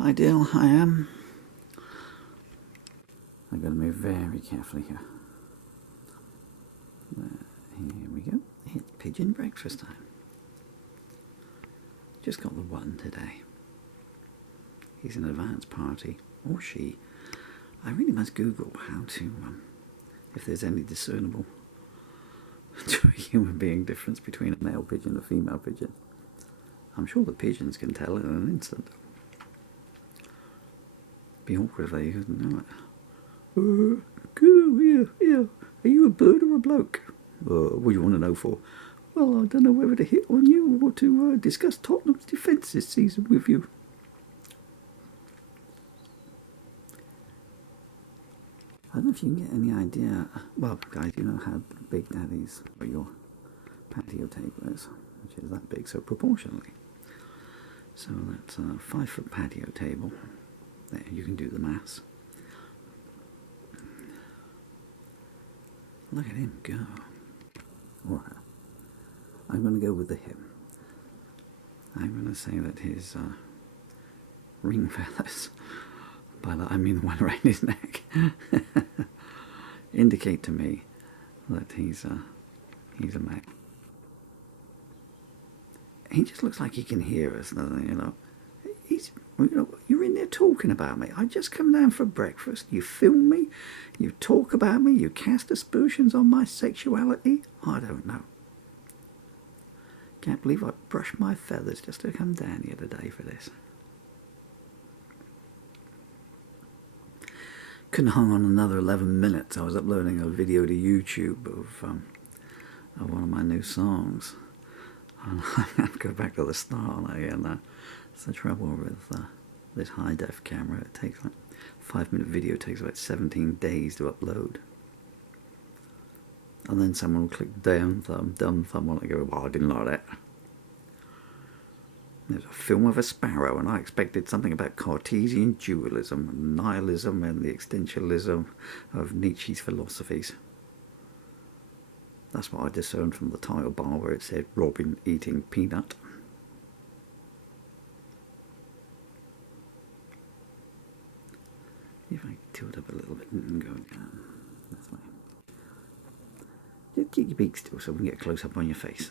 Ideal, I am. I've got to move very carefully here. Here we go. It's pigeon breakfast time. Just got the one today. He's an advance party, or she. I really must Google how to, if there's any discernible to a human being difference between a male pigeon and a female pigeon. I'm sure the pigeons can tell in an instant. Be awkward if they couldn't know it. Yeah. Are you a bird or a bloke? What do you want to know for? Well, I don't know whether to hit on you or to discuss Tottenham's defence this season with you. I don't know if you can get any idea. Well, guys, you know how big that is for your patio table is, which is that big, so proportionally. So that's a 5-foot patio table. There, you can do the maths. Look at him go. Or her. I'm going to go with the him. I'm going to say that his ring feathers, by that I mean the one around his neck, indicate to me that he's a male. He just looks like he can hear us, doesn't he? You're in there talking about me. I just come down for breakfast. You film me, you talk about me, you cast aspersions on my sexuality. I don't know. Can't believe I brushed my feathers just to come down here today for this. Couldn't hang on another 11 minutes. I was uploading a video to YouTube of one of my new songs. And I have to go back to the start again. That's the trouble with this high-def camera. It takes like 5-minute video takes about 17 days to upload. And then someone will click dumb thumb on it and go, well, I didn't like that. There's a film of a sparrow, and I expected something about Cartesian dualism, nihilism, and the existentialism of Nietzsche's philosophies. That's what I discerned from the title bar where it said Robin eating peanut. If I tilt up a little bit and go down this way. Just keep your beak still so we can get close up on your face.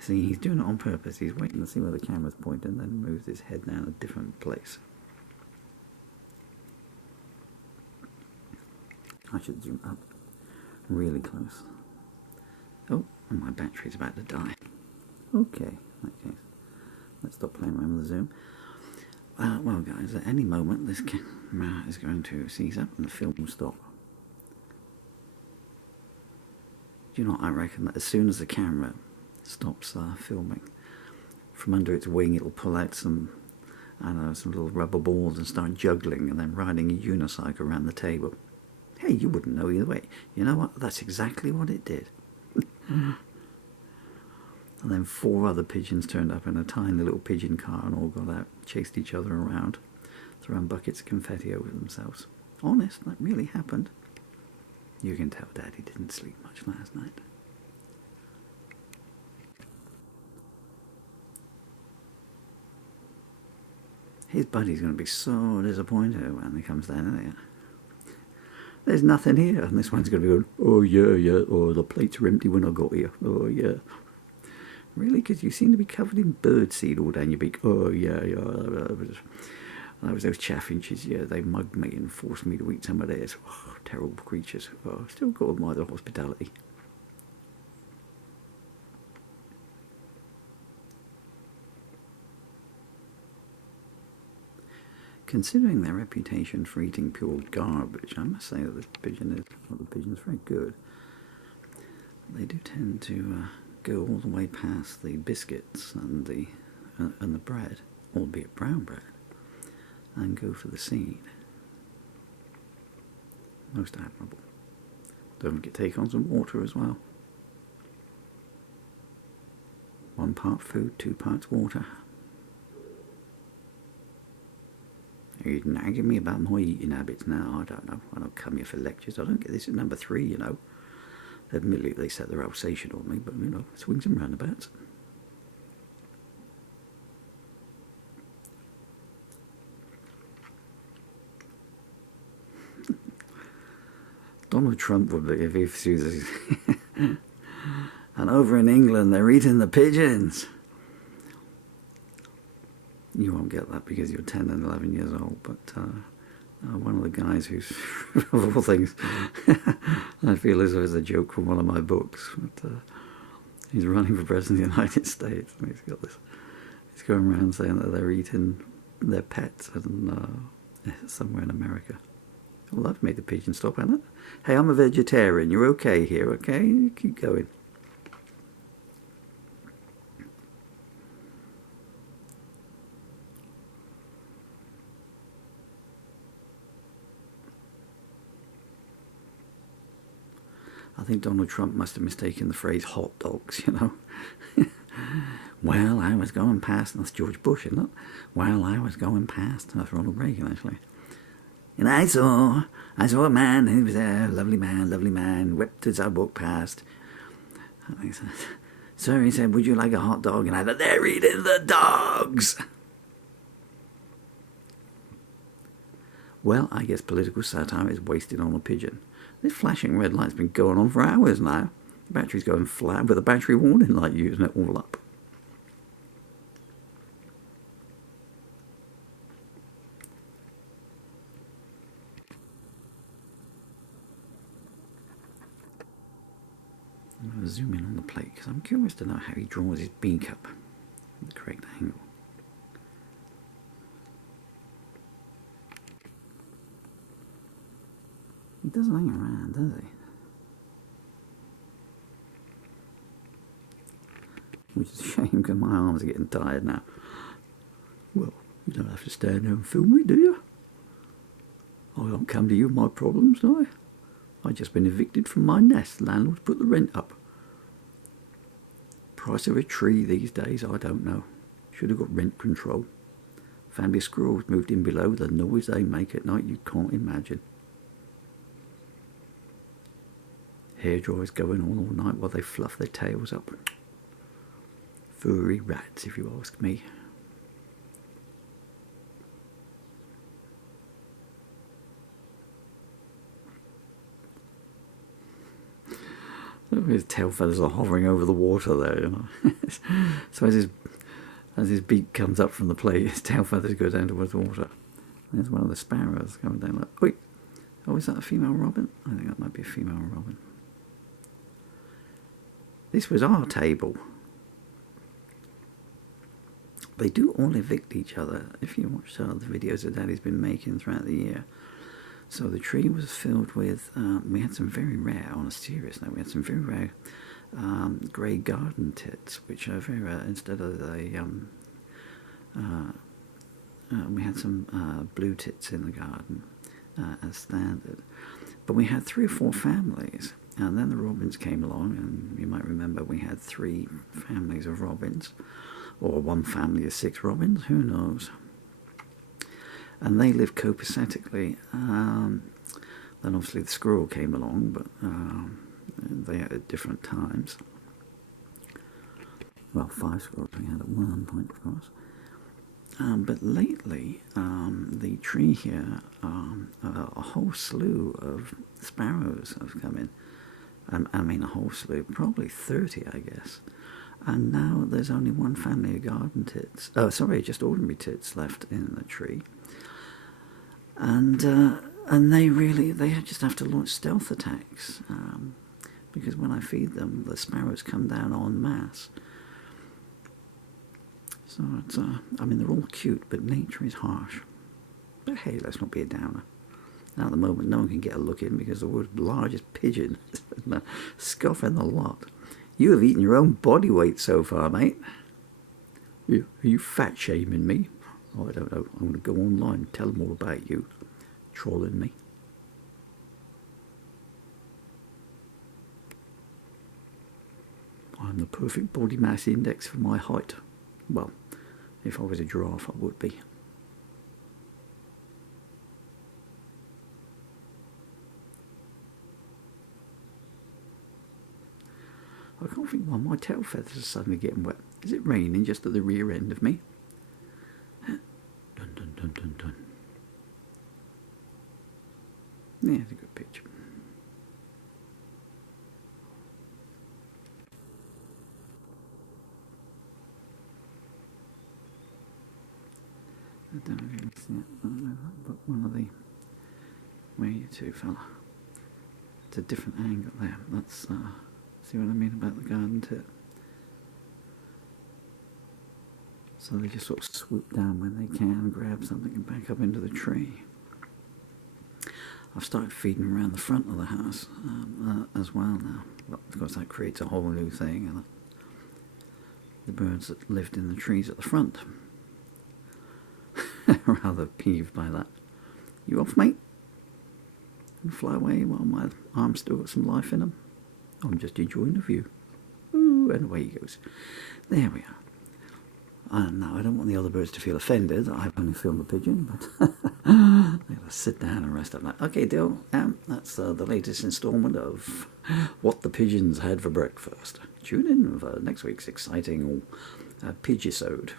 See, he's doing it on purpose. He's waiting to see where the camera's pointing and then moves his head down a different place. I should zoom up really close. Oh, and my battery's about to die. Okay, in that case, let's stop playing around with the zoom. Well, guys, at any moment this camera is going to seize up and the film will stop. Do you know what? I reckon that as soon as the camera stops filming, from under its wing it'll pull out some little rubber balls and start juggling and then riding a unicycle around the table. Hey, you wouldn't know either way. You know what? That's exactly what it did. And then 4 other pigeons turned up in a tiny little pigeon car and all got out, chased each other around, throwing buckets of confetti over themselves. Honest, that really happened. You can tell Daddy didn't sleep much last night. His buddy's going to be so disappointed when he comes down here. There's nothing here, and this one's going to be going, oh yeah, oh the plates are empty when I got here, oh yeah. Really? Because you seem to be covered in birdseed all down your beak. Oh yeah, that was those chaffinches, yeah, they mugged me and forced me to eat some of theirs. Oh, terrible creatures. Oh, still got to admire their hospitality. Considering their reputation for eating pure garbage, I must say that this pigeon the pigeon's very good. They do tend to go all the way past the biscuits and the bread, albeit brown bread, and go for the seed. Most admirable. Don't forget to take on some water as well. 1 part food, 2 parts water. He's nagging me about my eating habits now. I don't know. I don't come here for lectures. I don't get this at number 3, you know. Admittedly, they set their Alsatian on me, but, you know, swings and roundabouts. Donald Trump would be if he sees this. And over in England, they're eating the pigeons. You won't get that because you're 10 and 11 years old, but one of the guys who's, of all things, I feel as though it's a joke from one of my books, but he's running for president of the United States, and he's got this, he's going around saying that they're eating their pets and somewhere in America. Well, I've made the pigeon stop, hasn't it? Hey, I'm a vegetarian. You're okay here, okay? Keep going. I think Donald Trump must have mistaken the phrase hot dogs, you know. Well, I was going past, that's George Bush, isn't it? Well, I was going past, that's Ronald Reagan, actually. And I saw a man, he was a lovely man, wept as I walked past. And he said, sir, he said, would you like a hot dog? And I said, they're eating the dogs! Well, I guess political satire is wasted on a pigeon. This flashing red light's been going on for hours now. The battery's going flat with a battery warning light using it all up. I'm going to zoom in on the plate because I'm curious to know how he draws his beak up at the correct angle. He doesn't hang around, does he? Which is a shame because my arms are getting tired now. Well, you don't have to stand there and film me, do you? I don't come to you with my problems, do I? I've just been evicted from my nest. Landlord's put the rent up. Price of a tree these days, I don't know. Should have got rent control. Family of squirrels moved in below. The noise they make at night you can't imagine. Hairdryers going on all night while they fluff their tails up. Furry rats, if you ask me. His tail feathers are hovering over the water there, you know. So as his beak comes up from the plate, his tail feathers go down towards the water. There's one of the sparrows coming down like, wait, oh, is that a female robin? I think that might be a female robin. This was our table. They do all evict each other if you watch the videos that Daddy's been making throughout the year. So the tree was filled with, we had some very rare, on a serious note, we had some very rare grey garden tits, which are very rare. Instead of the, we had some blue tits in the garden as standard. But we had 3 or 4 families, and then the robins came along, and you might remember we had 3 families of robins, or 1 family of 6 robins, who knows. And they lived copacetically. Then obviously the squirrel came along, but they had at different times. Well, 5 squirrels we had at one point, of course. But lately, the tree here, a whole slew of sparrows have come in. I mean, a whole slew, probably 30, I guess. And now there's only 1 family of garden tits. Oh, sorry, just ordinary tits left in the tree. And they just have to launch stealth attacks because when I feed them, the sparrows come down en masse. So it's I mean, they're all cute, but nature is harsh. But hey, let's not be a downer. Now at the moment, no one can get a look in because the world's largest pigeon is scoffing the lot. You have eaten your own body weight so far, mate. Are you fat shaming me? Oh, I don't know. I'm going to go online and tell them all about you. Trolling me. I'm the perfect body mass index for my height. Well, if I was a giraffe, I would be. I can't think why my tail feathers are suddenly getting wet. Is it raining just at the rear end of me? Dun dun dun dun dun. Yeah, it's a good picture. I don't know if you can see it, but one of the, where you two fella? It's a different angle there. That's, see what I mean about the garden tip? So they just sort of swoop down when they can, grab something and back up into the tree. I've started feeding around the front of the house as well now. Well, of course that creates a whole new thing, and the birds that lived in the trees at the front are rather peeved by that. You off, mate? And fly away while my arms still got some life in them. I'm just enjoying the view. Ooh, and away he goes. There we are. No, I don't want the other birds to feel offended. I've only filmed the pigeon, but they gotta sit down and rest up. Like, okay, Dill, that's the latest instalment of What the Pigeons Had for Breakfast. Tune in for next week's exciting Pigisode.